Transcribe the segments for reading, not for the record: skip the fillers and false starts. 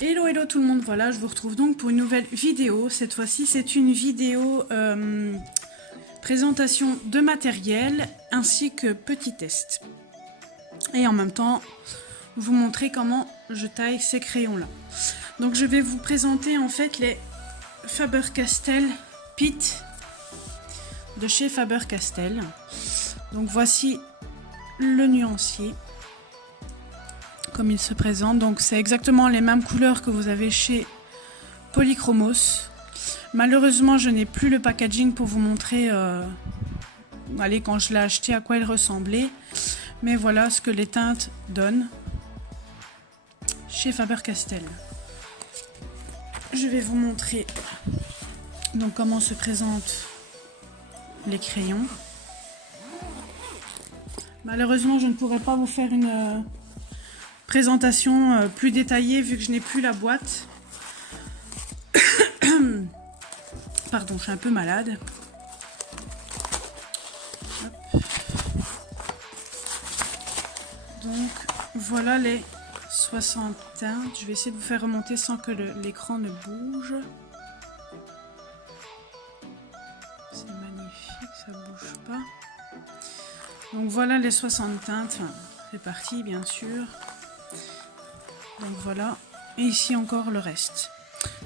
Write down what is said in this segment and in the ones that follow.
Hello hello tout le monde, voilà je vous retrouve donc pour une nouvelle vidéo. Cette fois-ci c'est une vidéo présentation de matériel ainsi que petit test. Et en même temps vous montrer comment je taille ces crayons là. Donc je vais vous présenter en fait les Faber-Castell Pitt de chez Faber-Castell. Donc voici le nuancier. Comme il se présente, donc c'est exactement les mêmes couleurs que vous avez chez Polychromos. Malheureusement je n'ai plus le packaging pour vous montrer quand je l'ai acheté à quoi il ressemblait, mais voilà ce que les teintes donnent chez Faber-Castell. Je vais vous montrer donc comment se présentent les crayons. Malheureusement je ne pourrai pas vous faire une présentation plus détaillée vu que je n'ai plus la boîte. Pardon, je suis un peu malade. Hop. Donc voilà les 60 teintes. Je vais essayer de vous faire remonter sans que l'écran ne bouge. C'est magnifique, ça bouge pas. Donc voilà les 60 teintes. Enfin, c'est parti bien sûr. Donc voilà, et ici encore le reste.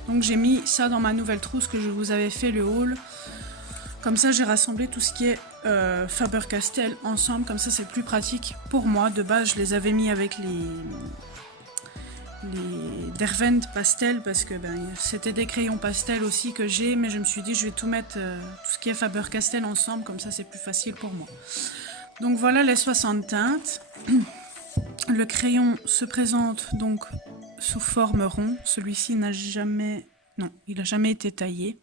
Donc j'ai mis ça dans ma nouvelle trousse que je vous avais fait le haul. Comme ça j'ai rassemblé tout ce qui est Faber-Castell ensemble, comme ça c'est plus pratique pour moi. De base je les avais mis avec les Derwent pastel parce que c'était des crayons pastel aussi que j'ai, mais je me suis dit je vais tout mettre, tout ce qui est Faber-Castell ensemble, comme ça c'est plus facile pour moi. Donc voilà les 60 teintes. Le crayon se présente donc sous forme rond. Celui-ci n'a jamais... Non, il n'a jamais été taillé.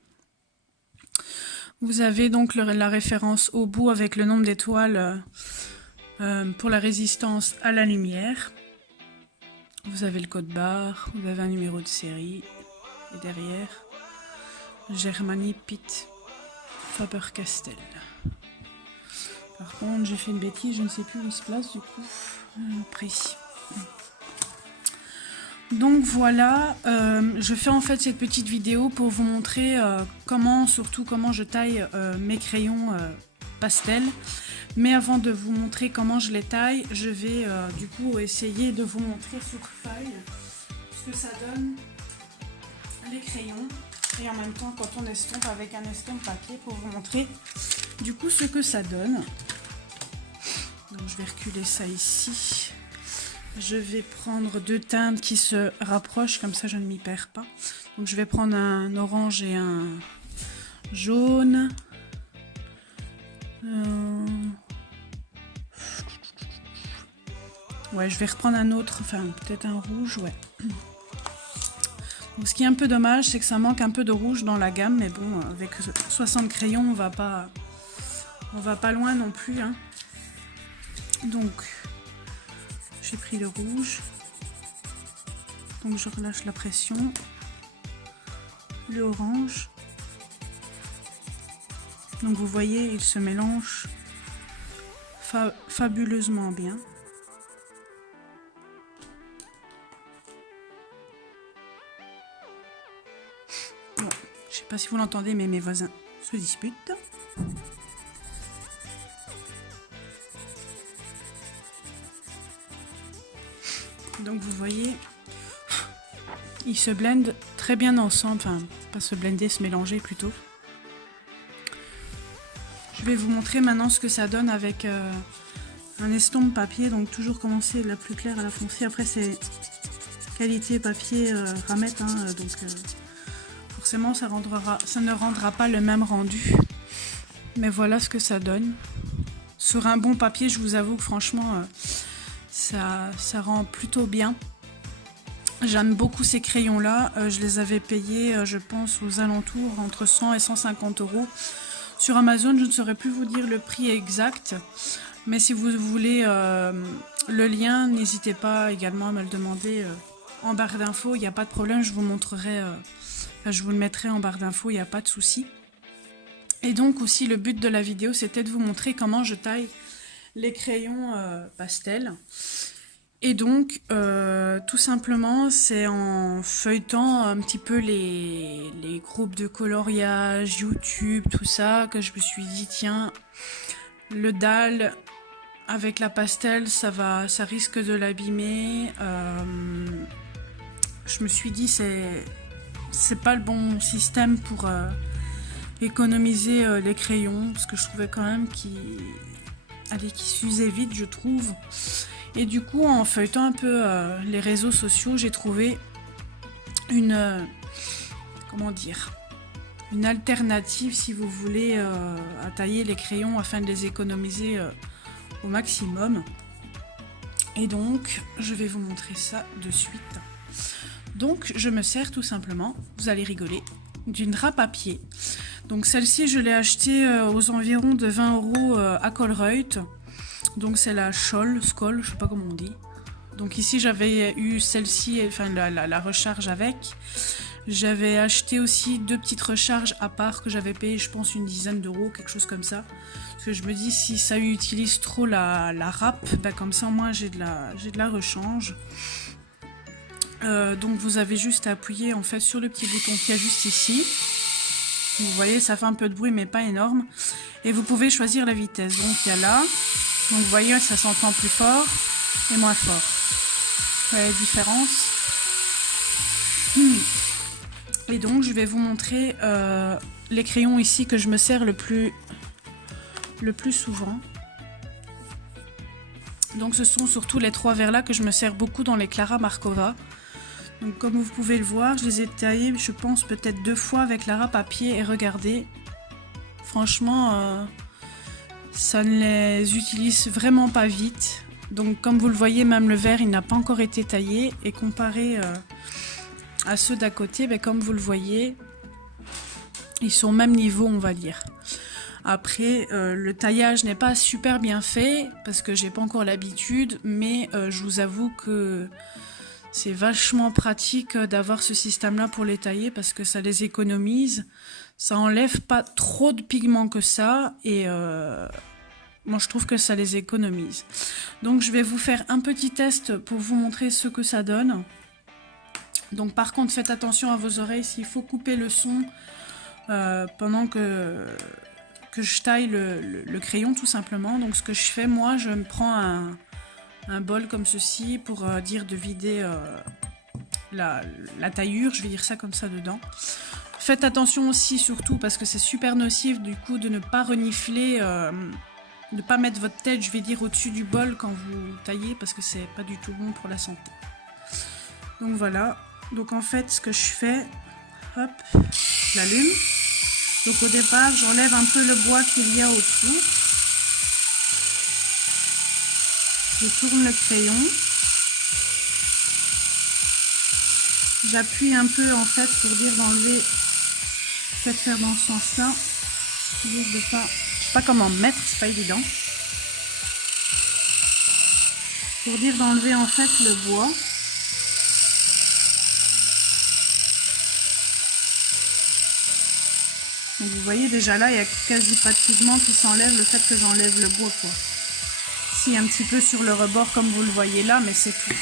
Vous avez donc la référence au bout avec le nombre d'étoiles pour la résistance à la lumière. Vous avez le code barre, vous avez un numéro de série. Et derrière, Germany Pitt Faber-Castell. Par contre, j'ai fait une bêtise, je ne sais plus où il se place du coup. Précis. Donc voilà, je fais en fait cette petite vidéo pour vous montrer comment je taille mes crayons pastel. Mais avant de vous montrer comment je les taille, je vais du coup essayer de vous montrer sur feuille ce que ça donne les crayons. Et en même temps quand on estompe avec un estompe papier pour vous montrer du coup ce que ça donne. Donc je vais reculer ça ici. Je vais prendre deux teintes qui se rapprochent, comme ça je ne m'y perds pas. Donc je vais prendre un orange et un jaune. Ouais, je vais reprendre un autre, enfin peut-être un rouge, ouais. Donc ce qui est un peu dommage, c'est que ça manque un peu de rouge dans la gamme, mais bon, avec 60 crayons, on va pas loin non plus, hein. Donc j'ai pris le rouge, donc je relâche la pression, le orange, donc vous voyez il se mélange fabuleusement bien. Bon, je sais pas si vous l'entendez mais mes voisins se disputent. Donc vous voyez, ils se blendent très bien ensemble, enfin pas se blender, se mélanger plutôt. Je vais vous montrer maintenant ce que ça donne avec un estompe papier, donc toujours commencer de la plus claire à la foncée. Après c'est qualité papier ramette, hein, donc forcément ça ne rendra pas le même rendu. Mais voilà ce que ça donne. Sur un bon papier, je vous avoue que franchement... ça rend plutôt bien. J'aime beaucoup ces crayons là, je les avais payés je pense aux alentours entre 100 et 150 €. Sur Amazon je ne saurais plus vous dire le prix exact, mais si vous voulez le lien, n'hésitez pas également à me le demander en barre d'infos, il n'y a pas de problème, je vous montrerai, je vous le mettrai en barre d'infos, il n'y a pas de souci. Et donc aussi le but de la vidéo c'était de vous montrer comment je taille les crayons pastel. Et donc, tout simplement, c'est en feuilletant un petit peu les groupes de coloriage, YouTube, tout ça, que je me suis dit, tiens, le dalle avec la pastel, ça risque de l'abîmer. Je me suis dit, c'est pas le bon système pour économiser les crayons, parce que je trouvais quand même qu'ils s'usaient vite, je trouve. Et du coup, en feuilletant un peu les réseaux sociaux, j'ai trouvé une comment dire, une alternative, si vous voulez, à tailler les crayons afin de les économiser au maximum. Et donc, je vais vous montrer ça de suite. Donc, je me sers tout simplement, vous allez rigoler, d'une râpe à pied. Donc, celle-ci, je l'ai achetée aux environs de 20 € à Colruyt. Donc, c'est la Scholl, je sais pas comment on dit. Donc, ici, j'avais eu celle-ci, enfin, la recharge avec. J'avais acheté aussi 2 petites recharges à part que j'avais payé, je pense, une dizaine d'euros, quelque chose comme ça. Parce que je me dis, si ça utilise trop la râpe, bah, comme ça, moi, j'ai de la rechange. Donc vous avez juste à appuyer en fait sur le petit bouton qu'il y a juste ici. Vous voyez, ça fait un peu de bruit mais pas énorme. Et vous pouvez choisir la vitesse. Donc il y a là. Donc vous voyez, ça s'entend plus fort et moins fort. Vous voyez la différence. Et donc je vais vous montrer les crayons ici que je me sers le plus souvent. Donc ce sont surtout les 3 verres là que je me sers beaucoup dans les Clara Markova. Donc comme vous pouvez le voir, je les ai taillés, je pense peut-être 2 fois avec la râpe à pied et regardez, franchement, ça ne les utilise vraiment pas vite. Donc comme vous le voyez, même le verre il n'a pas encore été taillé et comparé à ceux d'à côté, ben, comme vous le voyez, ils sont au même niveau on va dire. Après, le taillage n'est pas super bien fait parce que j'ai pas encore l'habitude, mais je vous avoue que c'est vachement pratique d'avoir ce système-là pour les tailler parce que ça les économise. Ça enlève pas trop de pigments que ça et moi je trouve que ça les économise. Donc je vais vous faire un petit test pour vous montrer ce que ça donne. Donc par contre faites attention à vos oreilles, s'il faut couper le son pendant que je taille le crayon tout simplement. Donc ce que je fais, moi je me prends un bol comme ceci pour dire de vider la taillure, je vais dire ça comme ça dedans. Faites attention aussi surtout parce que c'est super nocif du coup de ne pas renifler, de ne pas mettre votre tête, je vais dire, au-dessus du bol quand vous taillez parce que c'est pas du tout bon pour la santé. Donc voilà, donc en fait ce que je fais, hop, je l'allume. Donc au départ j'enlève un peu le bois qu'il y a autour. Je tourne le crayon. J'appuie un peu en fait pour dire d'enlever. Faites faire dans ce sens-là. Juste de pas. Je sais pas comment mettre, c'est pas évident. Pour dire d'enlever en fait le bois. Donc vous voyez déjà là, il n'y a quasi pas de pigment qui s'enlève le fait que j'enlève le bois quoi. Si un petit peu sur le rebord comme vous le voyez là, mais c'est tout.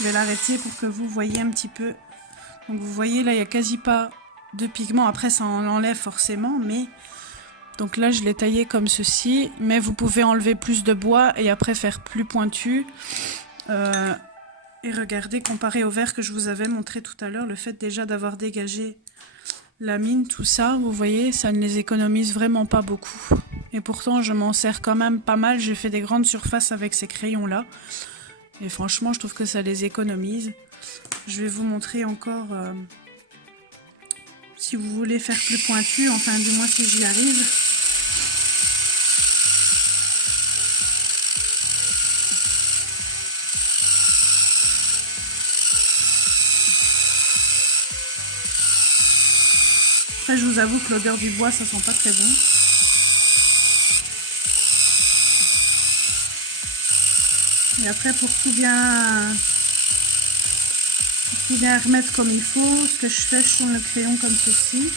Je vais l'arrêter pour que vous voyez un petit peu. Donc vous voyez là, il n'y a quasi pas de pigment. Après ça en enlève forcément, mais donc là je l'ai taillé comme ceci. Mais vous pouvez enlever plus de bois et après faire plus pointu. Et regardez, comparé au verre que je vous avais montré tout à l'heure, le fait déjà d'avoir dégagé la mine, tout ça, vous voyez, ça ne les économise vraiment pas beaucoup. Et pourtant je m'en sers quand même pas mal. J'ai fait des grandes surfaces avec ces crayons là. Et franchement, je trouve que ça les économise. Je vais vous montrer encore si vous voulez faire plus pointu, enfin du moins si j'y arrive. Après, je vous avoue que l'odeur du bois, ça sent pas très bon. Et après, pour tout bien remettre comme il faut, ce que je fais, je tourne le crayon comme ceci.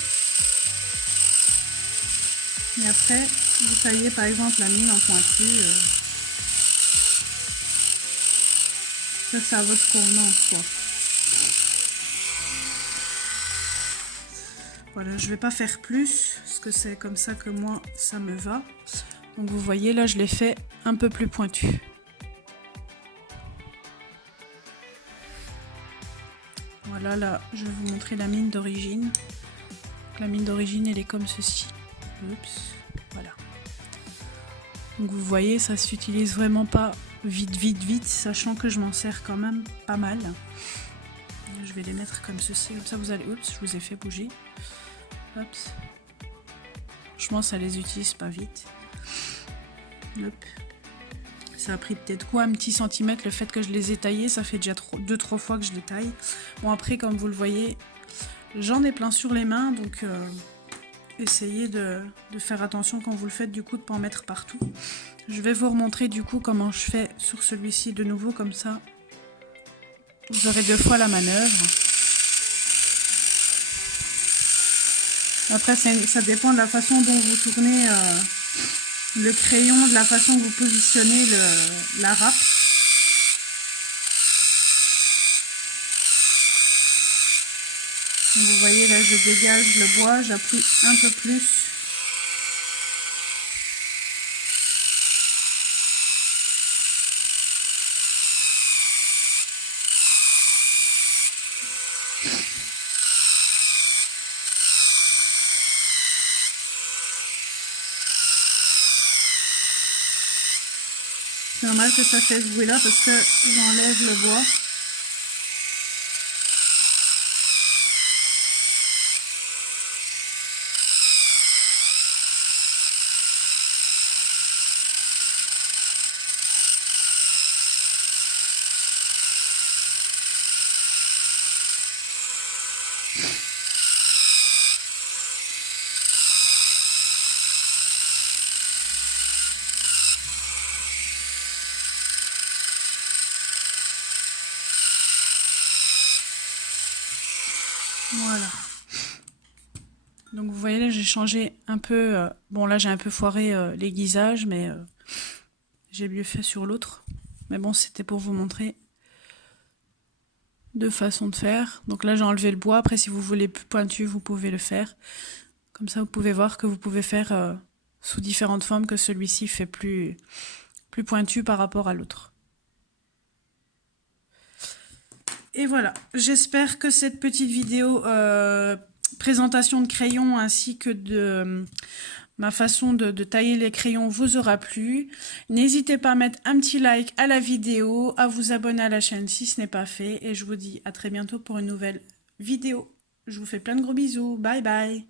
Et après, vous taillez par exemple la mine en pointu. Ça, c'est à votre convenance, quoi. Voilà, je vais pas faire plus, parce que c'est comme ça que moi, ça me va. Donc vous voyez, là, je l'ai fait un peu plus pointu. Voilà, là, je vais vous montrer la mine d'origine. La mine d'origine, elle est comme ceci. Oups, voilà. Donc vous voyez, ça s'utilise vraiment pas vite, sachant que je m'en sers quand même pas mal. Je vais les mettre comme ceci, comme ça vous allez... Oups, je vous ai fait bouger. Hop. Franchement, ça les utilise pas vite. Hop. Ça a pris peut-être quoi, un petit centimètre, le fait que je les ai taillés, ça fait déjà 2-3 fois que je les taille. Bon, après, comme vous le voyez, j'en ai plein sur les mains, donc essayez de faire attention quand vous le faites, du coup, de ne pas en mettre partout. Je vais vous remontrer, du coup, comment je fais sur celui-ci de nouveau, comme ça, vous aurez 2 fois la manœuvre. Après, ça dépend de la façon dont vous tournez le crayon, de la façon que vous positionnez la râpe. Donc vous voyez, là, je dégage le bois, j'appuie un peu plus. C'est normal que ça fait ce bruit là parce que j'enlève le bois. Voilà. Donc vous voyez là, j'ai changé un peu. Bon là, j'ai un peu foiré l'aiguisage, mais j'ai mieux fait sur l'autre. Mais bon, c'était pour vous montrer deux façons de faire. Donc là, j'ai enlevé le bois. Après, si vous voulez plus pointu, vous pouvez le faire. Comme ça, vous pouvez voir que vous pouvez faire sous différentes formes, que celui-ci fait plus pointu par rapport à l'autre. Et voilà, j'espère que cette petite vidéo présentation de crayons ainsi que de ma façon de tailler les crayons vous aura plu. N'hésitez pas à mettre un petit like à la vidéo, à vous abonner à la chaîne si ce n'est pas fait. Et je vous dis à très bientôt pour une nouvelle vidéo. Je vous fais plein de gros bisous. Bye bye.